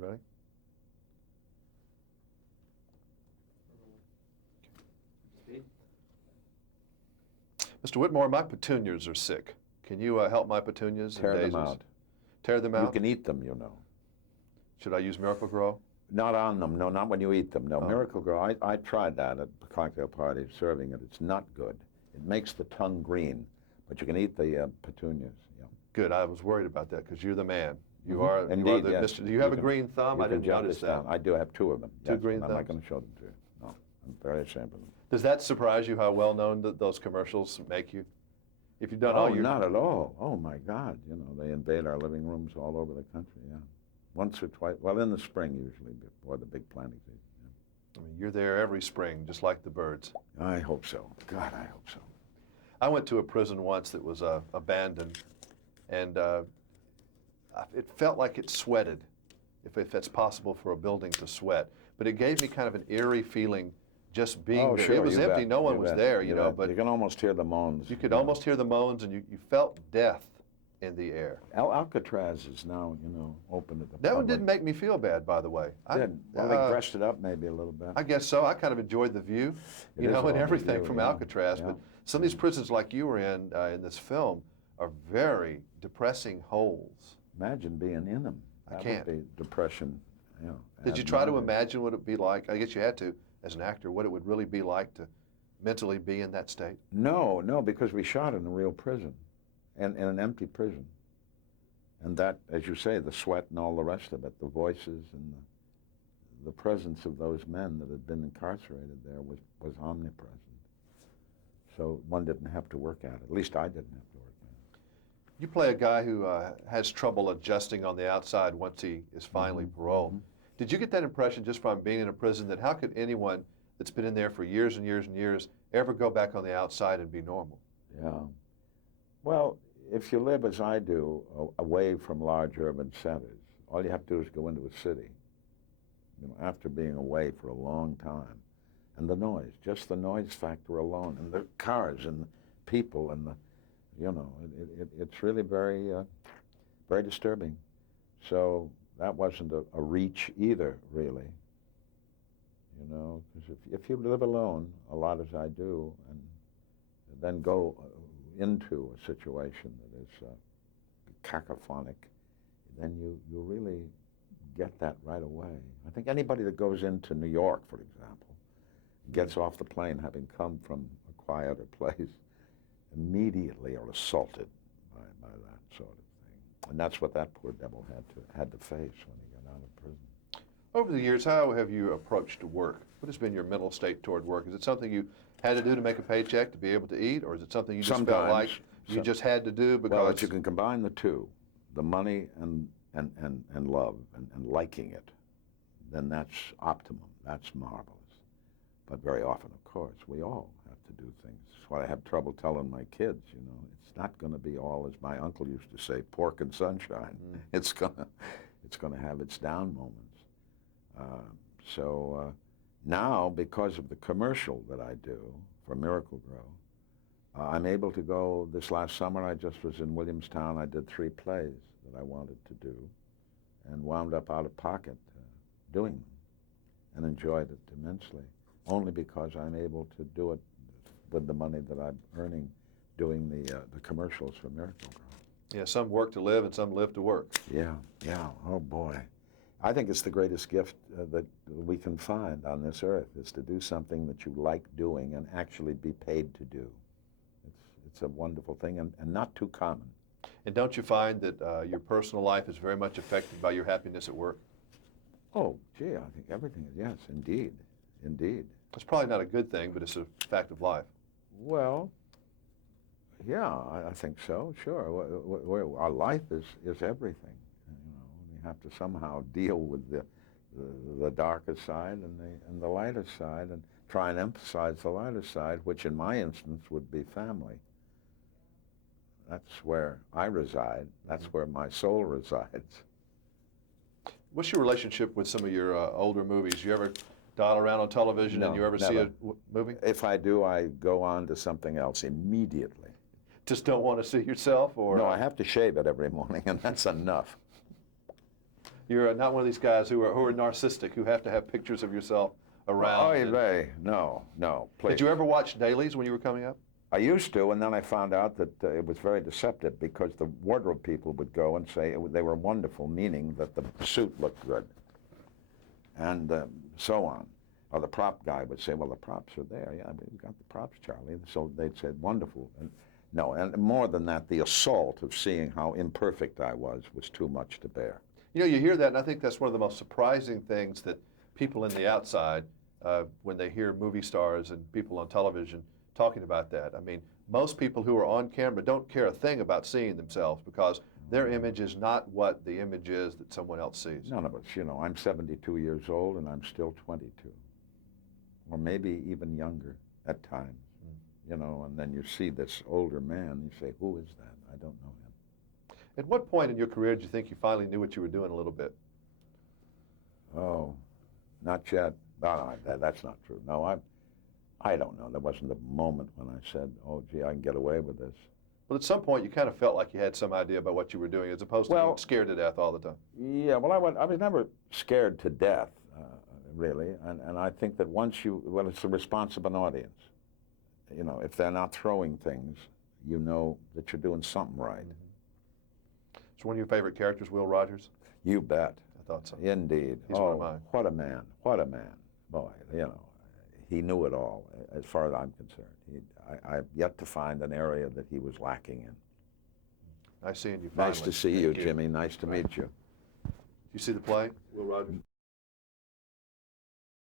You ready? Mr. Whitmore, my petunias are sick. Can you help my petunias and Tear daisies? them out. Tear them out? You can eat them, you know. Should I use Miracle Grow? Not on them, no, not when you eat them. No, Miracle Grow, I tried that at a cocktail party, serving it. It's not good. It makes the tongue green, but you can eat the petunias. Yeah. Good, I was worried about that because you're the man. You Mm-hmm. are, Indeed, you are the yes. Mr. Do you have a green thumb? I didn't jot notice this that. down. I do have two of them. Two yes, green I'm not thumbs? going to show them to you. No, I'm very ashamed of them. Does that surprise you how well known those commercials make you? If you've done all your... not at all. Oh, my God. You know, they invade our living rooms all over the country, yeah. Once or twice, well, in the spring usually, before the big planting season. Yeah. I mean, you're there every spring, just like the birds. I hope so. God, I hope so. I went to a prison once that was abandoned, and it felt like it sweated, if that's possible for a building to sweat. But it gave me kind of an eerie feeling just being there. Sure, it was you empty, bet. no one You was bet. there, You you know, bet. but you can almost hear the moans. you could almost hear the moans, and you felt death in the air. Alcatraz is now, you know, open to the That one public. didn't make me feel bad, by the way. Well, they dressed it up maybe a little bit. I guess so. I kind of enjoyed the view, It you is know, a and lovely everything view, from yeah. Alcatraz. Yeah. But some of these prisons like you were in this film are very depressing holes. Imagine being in them. I That can't. would be depression. You know, Did you try to imagine what it would be like? I guess you had to, as an actor, what it would really be like to mentally be in that state? No, because we shot in a real prison, and in an empty prison. And that, as you say, the sweat and all the rest of it, the voices and the presence of those men that had been incarcerated there was omnipresent. So one didn't have to work at it. At least I didn't have to work at it. You play a guy who has trouble adjusting on the outside once he is finally paroled. Did you get that impression just from being in a prison that how could anyone that's been in there for years and years and years ever go back on the outside and be normal? Yeah. Well, if you live as I do, away from large urban centers, all you have to do is go into a city, you know, after being away for a long time. And the noise, just the noise factor alone, and the cars and the people and the, you know, it's really very, very disturbing. So that wasn't a reach either, really. You know, because if you live alone, a lot as I do, and then go into a situation that is cacophonic, then you really get that right away. I think anybody that goes into New York, for example, gets off the plane having come from a quieter place, immediately are assaulted by that sort of thing. And that's what that poor devil had to face when he got out of prison. Over the years, how have you approached work? What has been your mental state toward work? Is it something you had to do to make a paycheck to be able to eat, or is it something you just felt like you just had to do because... Well, if you can combine the two, the money and love and liking it, then that's optimum. That's marvelous. But very often, of course, we all have to do things. That's why I have trouble telling my kids, you know, it's not going to be all, as my uncle used to say, pork and sunshine. It's gonna have its down moments. Now, because of the commercial that I do for Miracle Grow, I'm able to go. This last summer, I just was in Williamstown. I did 3 plays that I wanted to do and wound up out of pocket doing them and enjoyed it immensely, only because I'm able to do it with the money that I'm earning doing the commercials for Miracle Grow. Yeah, some work to live and some live to work. Yeah, oh boy. I think it's the greatest gift that we can find on this earth, is to do something that you like doing and actually be paid to do. It's a wonderful thing and not too common. And don't you find that your personal life is very much affected by your happiness at work? Oh, gee, I think everything is, yes, indeed. It's probably not a good thing, but it's a fact of life. Well, yeah, I think so, sure. Our life is everything. You know, we have to somehow deal with the darker side and the lighter side, and try and emphasize the lighter side, which in my instance would be family. That's where I reside. That's where my soul resides. What's your relationship with some of your older movies? You ever dial around on television and you ever see a movie? If I do, I go on to something else immediately. Just don't want to see yourself, or? No, I have to shave it every morning, and that's enough. You're not one of these guys who are narcissistic, who have to have pictures of yourself around. No, please. Did you ever watch dailies when you were coming up? I used to, and then I found out that it was very deceptive because the wardrobe people would go and say they were wonderful, meaning that the suit looked good, and so on. Or the prop guy would say, well, the props are there. Yeah, we've got the props, Charlie. So they'd say, wonderful. And no, and more than that, the assault of seeing how imperfect I was too much to bear. You know, you hear that, and I think that's one of the most surprising things that people in the outside, when they hear movie stars and people on television talking about that. I mean, most people who are on camera don't care a thing about seeing themselves because their image is not what the image is that someone else sees. None of us, you know. I'm 72 years old, and I'm still 22. Or maybe even younger at times, you know, and then you see this older man, you say, who is that? I don't know him. At what point in your career did you think you finally knew what you were doing a little bit? Oh, not yet. No, that's not true. No, I don't know. There wasn't a moment when I said, oh, gee, I can get away with this. But at some point, you kind of felt like you had some idea about what you were doing as opposed to being scared to death all the time. Yeah, well, I was never scared to death. Really, and I think that well, it's the response of an audience. You know, if they're not throwing things, you know that you're doing something right. Is one of your favorite characters Will Rogers? You bet. I thought so. Indeed. He's one of mine. What a man. What a man. Boy, you know, he knew it all, as far as I'm concerned. I've yet to find an area that he was lacking in. Nice seeing you finally. Nice to see you, Jimmy. Nice to meet you. You see the play, Will Rogers?